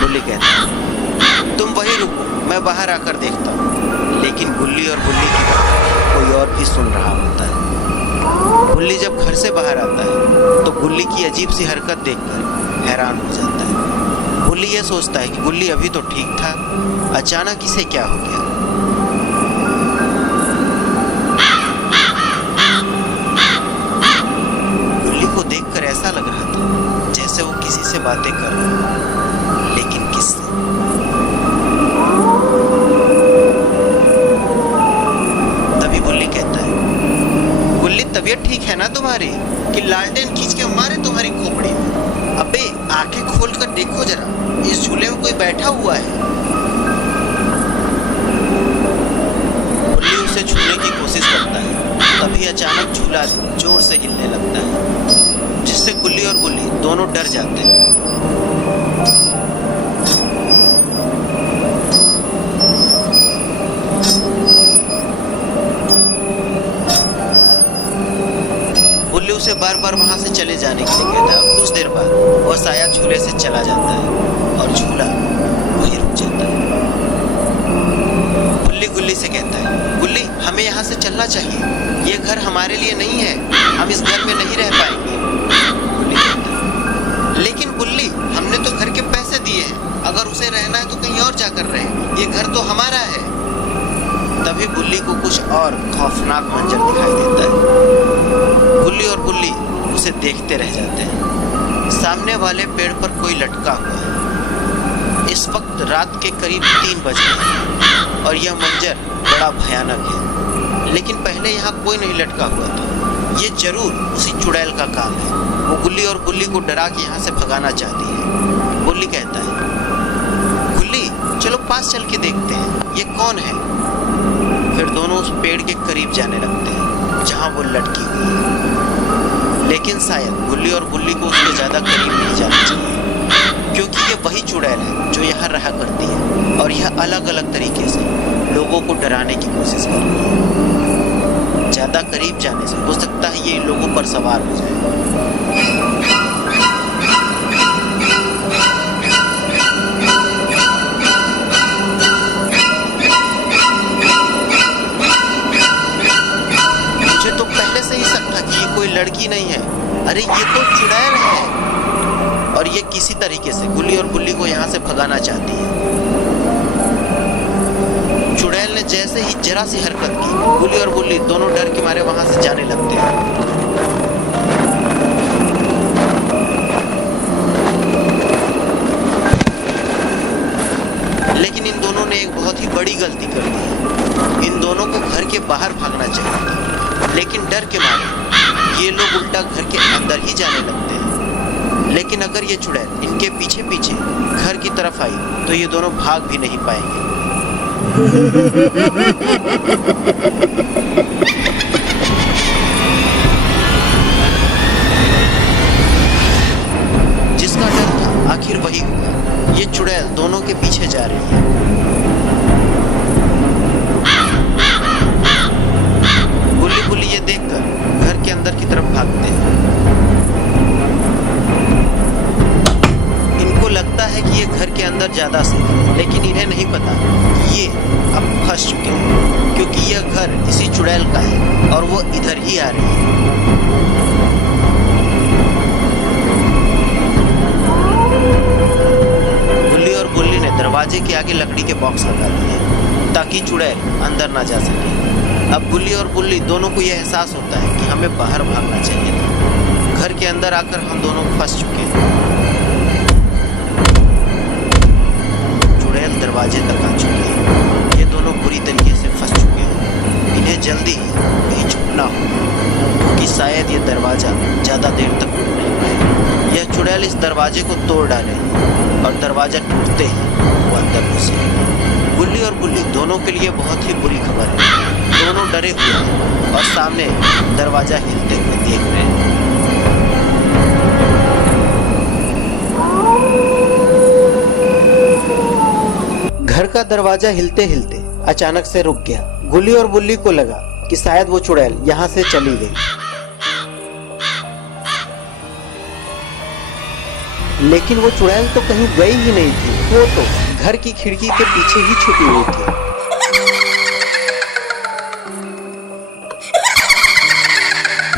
गुल्ली कहता है, तुम वहीं रुको, मैं बाहर आकर देखता हूँ। लेकिन गुल्ली और गुल्ली की बात कोई और भी सुन रहा होता है। गुल्ली जब घर से बाहर आता है तो गुल्ली की अजीब सी हरकत देखकर हैरान हो जाता है। गुल्ली ये सोचता है कि गुल्ली अभी तो ठीक था, अचानक इसे क्या हो गया। देखकर ऐसा लग रहा था जैसे वो किसी से बातें कर रहा है, लेकिन किससे? तभी गुल्ली कहता है, गुल्ली तबीयत ठीक है ना तुम्हारी कि लालटेन खींच के मारे तुम्हारी खोपड़ी में? अबे आंखें खोल कर देखो जरा, इस झूले में कोई बैठा हुआ है। गुल्ली उसे छूने की कोशिश करता है, तभी अचानक झूला जोर से हिलने लगता है, जिससे गुल्ली और गुल्ली दोनों डर जाते हैं। गुल्ली उसे बार बार वहां से चले जाने के लिए कहता है और कुछ देर बाद वह साया झूले से चला जाता है और झूला वहीं रुक जाता है। गुल्ली गुल्ली से कहता है, गुल्ली हमें यहाँ से चलना चाहिए, ये घर हमारे लिए नहीं है, हम इस घर में नहीं रह पाएंगे। गुल्ली कहता है, लेकिन गुल्ली हमने तो घर के पैसे दिए हैं, अगर उसे रहना है तो कहीं और जाकर रहे, ये घर तो हमारा है। तभी गुल्ली को कुछ और खौफनाक मंजर दिखाई देता है। गुल्ली और गुल्ली उसे देखते रह जाते हैं। सामने वाले पेड़ पर कोई लटका हुआ है। इस वक्त रात के करीब 3 बजे हैं और यह मंजर बड़ा भयानक है। लेकिन पहले यहाँ कोई नहीं लटका हुआ था। ये जरूर उसी चुड़ैल का काम है। वो गुल्ली और गुल्ली को डरा के यहाँ से भगाना चाहती है। गुल्ली कहता है, गुल्ली चलो पास चल के देखते हैं ये कौन है। फिर दोनों उस पेड़ के करीब जाने लगते हैं जहाँ वो लटकी हुई है। लेकिन शायद गुल्ली और गुल्ली को उसके ज़्यादा करीब नहीं जाना चाहिए, क्योंकि ये वही चुड़ैल है जो यहाँ रहा करती है और यह अलग अलग तरीके से लोगों को डराने की कोशिश कर रही है। ज़्यादा करीब जाने से हो सकता है ये इन लोगों पर सवार हो जाए। मुझे तो पहले से ही शक था कि ये कोई लड़की नहीं है। अरे ये तो चुड़ैल है और ये किसी तरीके से गुल्ली और बुल्ली को यहाँ से भगाना चाहती है। चुड़ैल ने जैसे ही जरा सी हरकत की, गुल्ली और बुल्ली दोनों डर के मारे वहां से जाने लगते हैं। लेकिन इन दोनों ने एक बहुत ही बड़ी गलती कर दी है। इन दोनों को घर के बाहर भागना चाहिए था, लेकिन डर के मारे ये लोग उल्टा घर के अंदर ही जाने लगते हैं। लेकिन अगर ये चुड़ैल इनके पीछे पीछे घर की तरफ आई तो ये दोनों भाग भी नहीं पाएंगे। जिसका डर था आखिर वही हुआ। ये चुड़ैल दोनों के पीछे जा रही है। गुल्ली बुल्ली ये देखकर घर के अंदर की तरफ भागते हैं। इनको लगता है कि ये घर के अंदर ज्यादा सेफ है, लेकिन इन्हें नहीं पता ये अब फंस चुके हैं, क्योंकि यह घर इसी चुड़ैल का है और वो इधर ही आ रही है। गुल्ली और बुल्ली ने दरवाजे के आगे लकड़ी के बॉक्स लगा दिए ताकि चुड़ैल अंदर ना जा सके। अब गुल्ली और बुल्ली दोनों को यह एहसास होता है कि हमें बाहर भागना चाहिए था। घर के अंदर आकर हम दोनों फंस चुके हैं। चुड़ैल दरवाजे तक आ चुकी है। ये दोनों बुरी तरीके से फंस चुके हैं। इन्हें जल्दी ही कहीं छुपना होगा, क्योंकि शायद ये दरवाजा ज्यादा देर तक टूट नहीं पाएगा। यह चुड़ैल इस दरवाजे को तोड़ डालेगी और दरवाजा टूटते ही वो अंदर घुसेगी। गुल्ली और बुल्ली दोनों के लिए बहुत ही बुरी खबर है। दोनों डरे हुए हैं और सामने दरवाजा हिलते हुए देख रहे हैं। घर का दरवाजा हिलते हिलते अचानक से रुक गया। गुल्ली और बुल्ली को लगा कि शायद वो चुड़ैल यहाँ से चली गई। लेकिन वो चुड़ैल तो कहीं गई ही नहीं थी। वो तो घर की खिड़की के पीछे ही छुपी हुई थी।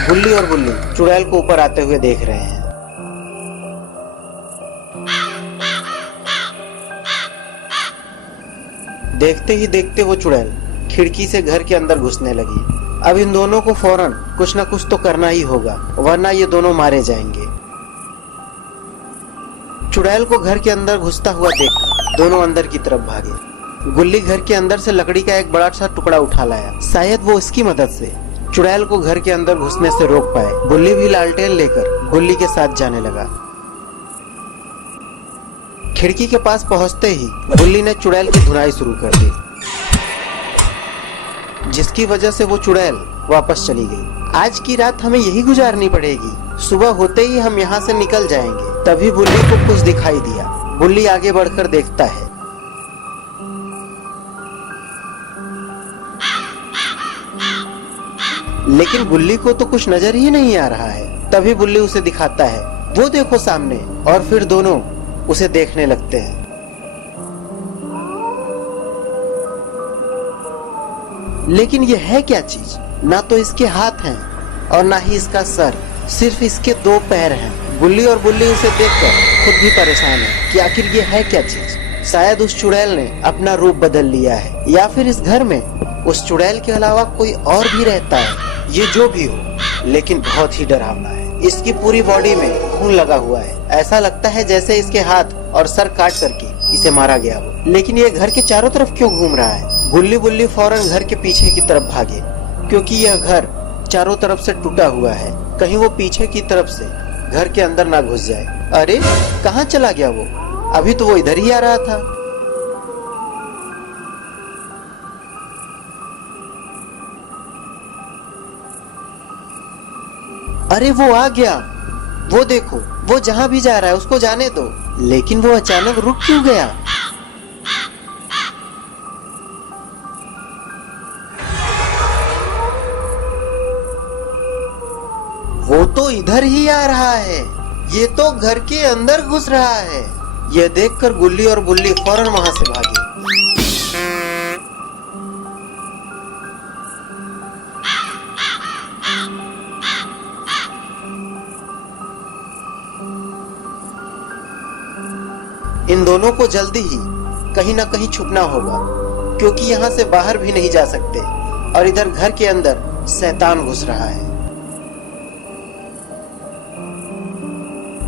गुल्ली और बुल्ली चुड़ैल को ऊपर आते हुए देख रहे हैं। देखते ही देखते वो चुड़ैल खिड़की से घर के अंदर घुसने लगी। अब इन दोनों को फौरन कुछ न कुछ तो करना ही होगा, वरना ये दोनों मारे जाएंगे। चुड़ैल को घर के अंदर घुसता हुआ देख दोनों अंदर की तरफ भागे। गुल्ली घर के अंदर से लकड़ी का एक बड़ा सा टुकड़ा उठा लाया। शायद वो इसकी मदद से चुड़ैल को घर के अंदर घुसने से रोक पाए। बुल्ली भी लालटेन लेकर गुल्ली के साथ जाने लगा। खिड़की के पास पहुंचते ही गुल्ली ने चुड़ैल की धुनाई शुरू कर दी, जिसकी वजह से वो चुड़ैल वापस चली गई। आज की रात हमें यही गुजारनी पड़ेगी, सुबह होते ही हम यहाँ से निकल जाएंगे। तभी बुल्ली को कुछ दिखाई दिया। बुल्ली आगे बढ़कर देखता है। लेकिन बुल्ली को तो कुछ नजर ही नहीं आ रहा है। तभी बुल्ली उसे दिखाता है, वो देखो सामने, और फिर दोनों उसे देखने लगते हैं। लेकिन ये है क्या चीज? ना तो इसके हाथ हैं और ना ही इसका सर, सिर्फ इसके 2 पैर हैं। गुल्ली और बुल्ली उसे देखकर खुद भी परेशान है कि आखिर ये है क्या चीज। शायद उस चुड़ैल ने अपना रूप बदल लिया है, या फिर इस घर में उस चुड़ैल के अलावा कोई और भी रहता है। ये जो भी हो, लेकिन बहुत ही डरावना है। इसकी पूरी बॉडी में खून लगा हुआ है। ऐसा लगता है जैसे इसके हाथ और सर काट करके इसे मारा गया हो। लेकिन ये घर के चारों तरफ क्यों घूम रहा है? गुल्ली बुल्ली फौरन घर के पीछे की तरफ भागे, क्योंकि यह घर चारों तरफ से टूटा हुआ है। कहीं वो पीछे की तरफ से घर के अंदर ना घुस जाए। अरे कहाँ चला गया वो? अभी तो वो इधर ही आ रहा था। अरे वो आ गया। वो देखो, वो जहां भी जा रहा है उसको जाने दो। लेकिन वो अचानक रुक क्यों गया? इधर ही आ रहा है, ये तो घर के अंदर घुस रहा है। यह देखकर गुल्ली और बुल्ली फौरन वहां से भागे। इन दोनों को जल्दी ही कहीं ना कहीं छुपना होगा, क्योंकि यहाँ से बाहर भी नहीं जा सकते और इधर घर के अंदर शैतान घुस रहा है।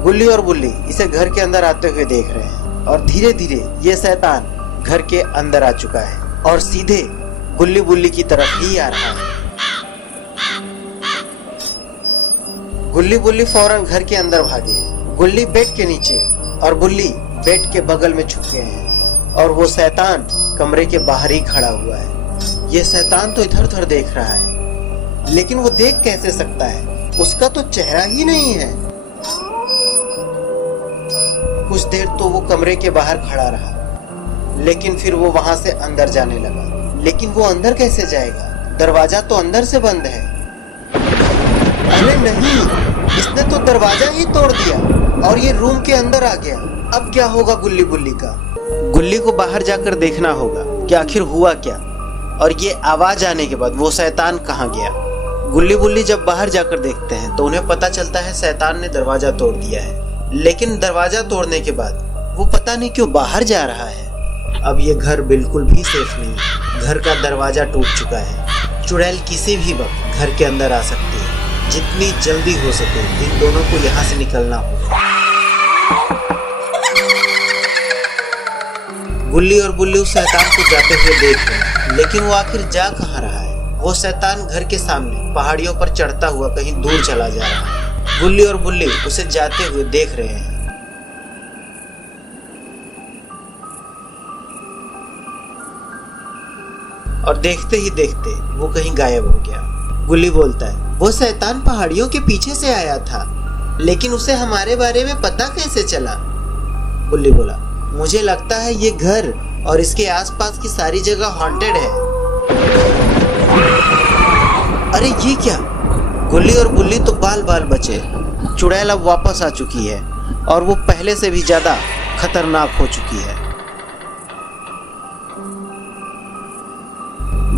गुल्ली और बुल्ली इसे घर के अंदर आते हुए देख रहे हैं और धीरे धीरे ये शैतान घर के अंदर आ चुका है और सीधे गुल्ली बुल्ली की तरफ ही आ रहा है। गुल्ली बुल्ली फौरन घर के अंदर भागे। गुल्ली बेड के नीचे और बुल्ली बेड के बगल में छुप गए हैं और वो शैतान कमरे के बाहर ही खड़ा हुआ है। ये शैतान तो इधर उधर देख रहा है, लेकिन वो देख कैसे सकता है, उसका तो चेहरा ही नहीं है। कुछ देर तो वो कमरे के बाहर खड़ा रहा, लेकिन फिर वो वहां से अंदर जाने लगा। लेकिन वो अंदर कैसे जाएगा, दरवाजा तो अंदर से बंद है। अरे नहीं, इसने तो दरवाजा ही तोड़ दिया और ये रूम के अंदर आ गया। अब क्या होगा गुल्ली बुल्ली का? गुल्ली को बाहर जाकर देखना होगा कि आखिर हुआ क्या और ये आवाज आने के बाद वो शैतान कहाँ गया। गुल्ली बुल्ली जब बाहर जाकर देखते हैं तो उन्हें पता चलता है शैतान ने दरवाजा तोड़ दिया है, लेकिन दरवाजा तोड़ने के बाद वो पता नहीं क्यों बाहर जा रहा है। अब ये घर बिल्कुल भी सेफ नहीं है, घर का दरवाजा टूट चुका है। चुड़ैल किसी भी वक्त घर के अंदर आ सकती है। जितनी जल्दी हो सके इन दोनों को यहाँ से निकलना होगा। गुल्ली और बुल्ली उस शैतान को जाते हुए देख रहे हैं, लेकिन वो आखिर जा कहाँ रहा है। वो शैतान घर के सामने पहाड़ियों पर चढ़ता हुआ कहीं दूर चला जा रहा है। गुल्ली और बुल्ली उसे जाते हुए देख रहे हैं। और देखते ही देखते वो कहीं गायब हो गया। गुल्ली बोलता है, वो शैतान पहाड़ियों के पीछे से आया था, लेकिन उसे हमारे बारे में पता कैसे चला? गुल्ली बोला, मुझे लगता है ये घर और इसके आसपास की सारी जगह हॉन्टेड है। अरे ये क्या? गुल्ली और बुल्ली तो बाल बाल बचे। चुड़ैल अब वापस आ चुकी है और वो पहले से भी ज्यादा खतरनाक हो चुकी है।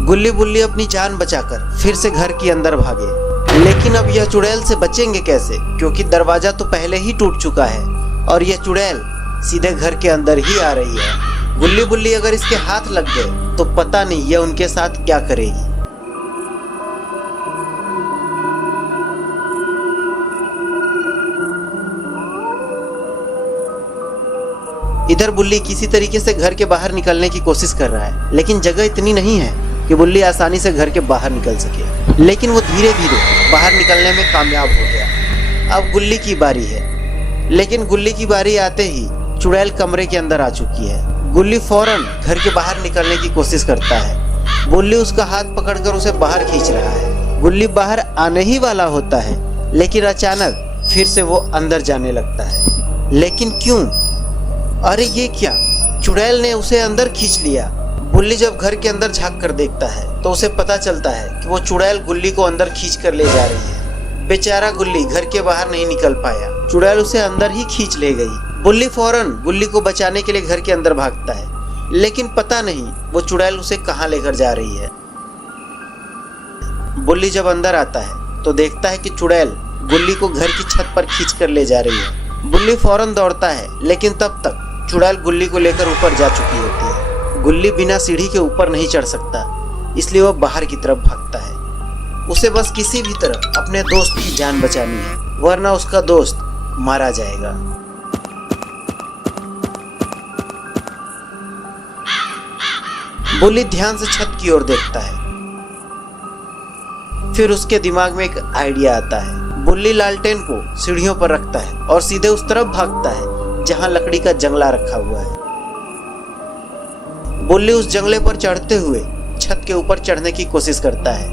गुल्ली बुल्ली अपनी जान बचाकर फिर से घर के अंदर भागे, लेकिन अब यह चुड़ैल से बचेंगे कैसे, क्योंकि दरवाजा तो पहले ही टूट चुका है और यह चुड़ैल सीधे घर के अंदर ही आ रही है। गुल्ली बुल्ली अगर इसके हाथ लग गए तो पता नहीं यह उनके साथ क्या करेगी। इधर बुल्ली किसी तरीके से घर के बाहर निकलने की कोशिश कर रहा है, लेकिन जगह इतनी नहीं है कि बुल्ली आसानी से घर के बाहर निकल सके। लेकिन वो धीरे धीरे बाहर निकलने में कामयाब हो गया। अब गुल्ली की बारी है, लेकिन गुल्ली की बारी आते ही चुड़ैल कमरे के अंदर आ चुकी है। गुल्ली फौरन घर के बाहर निकलने की कोशिश करता है। बुल्ली उसका हाथ पकड़कर उसे बाहर खींच रहा है। गुल्ली बाहर आने ही वाला होता है, लेकिन अचानक फिर से वो अंदर जाने लगता है। लेकिन क्यों? अरे ये क्या? चुड़ैल ने उसे अंदर खींच लिया। बुल्ली जब घर के अंदर झांक कर देखता है तो उसे पता चलता है कि वो चुड़ैल गुल्ली को अंदर खींच कर ले जा रही है। बेचारा गुल्ली घर के बाहर नहीं निकल पाया, चुड़ैल उसे अंदर ही खींच ले गई। बुल्ली फौरन गुल्ली को बचाने के लिए घर के अंदर भागता है, लेकिन पता नहीं वो चुड़ैल उसे कहाँ लेकर जा रही है। बुल्ली जब अंदर आता है तो देखता है कि चुड़ैल गुल्ली को घर की छत पर खींच कर ले जा रही है। बुल्ली फौरन दौड़ता है, लेकिन तब तक चुड़ैल गुल्ली को लेकर ऊपर जा चुकी होती है। गुल्ली बिना सीढ़ी के ऊपर नहीं चढ़ सकता, इसलिए वह बाहर की तरफ भागता है। उसे बस किसी भी तरह अपने दोस्त की जान बचानी है, वरना उसका दोस्त मारा जाएगा। बुल्ली ध्यान से छत की ओर देखता है। फिर उसके दिमाग में एक आइडिया आता है। बुल्ली लालटेन को सीढ़ियों पर रखता है और सीधे उस तरफ भागता है जहां लकड़ी का जंगला रखा हुआ है। बुल्ली उस जंगले पर चढ़ते हुए छत के ऊपर चढ़ने की कोशिश करता है।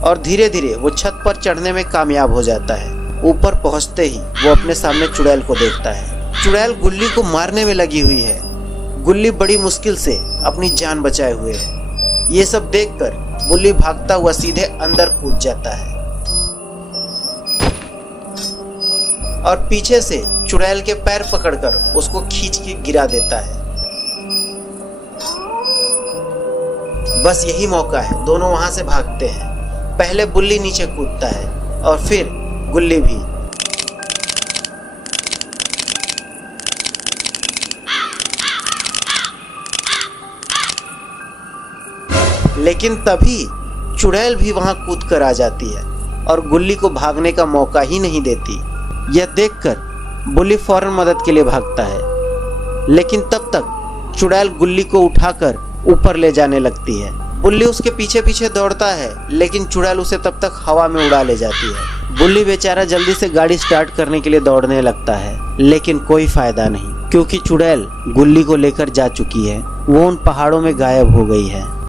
और धीरे धीरे वो छत पर चढ़ने में कामयाब हो जाता है। ऊपर पहुंचते ही वो अपने सामने चुड़ैल को देखता है। चुड़ैल गुल्ली को मारने में लगी हुई है। गुल्ली बड़ी मुश्किल से अपनी जान बचाए हुए है। ये सब देखकर बुल्ली भागता हुआ सीधे अंदर कूद जाता है और पीछे से चुड़ैल के पैर पकड़कर उसको खींच के गिरा देता है। बस यही मौका है, दोनों वहां से भागते हैं। पहले बुल्ली नीचे कूदता है और फिर गुल्ली भी। लेकिन तभी चुड़ैल भी वहां कूद कर आ जाती है और गुल्ली को भागने का मौका ही नहीं देती। यह देखकर बुल्ली फौरन मदद के लिए भागता है, लेकिन तब तक चुड़ैल गुल्ली को उठाकर ऊपर ले जाने लगती है। बुल्ली उसके पीछे पीछे दौड़ता है, लेकिन चुड़ैल उसे तब तक हवा में उड़ा ले जाती है। बुल्ली बेचारा जल्दी से गाड़ी स्टार्ट करने के लिए दौड़ने लगता है, लेकिन कोई फायदा नहीं, क्योंकि चुड़ैल गुल्ली को लेकर जा चुकी है। वो उन पहाड़ों में गायब हो गई है।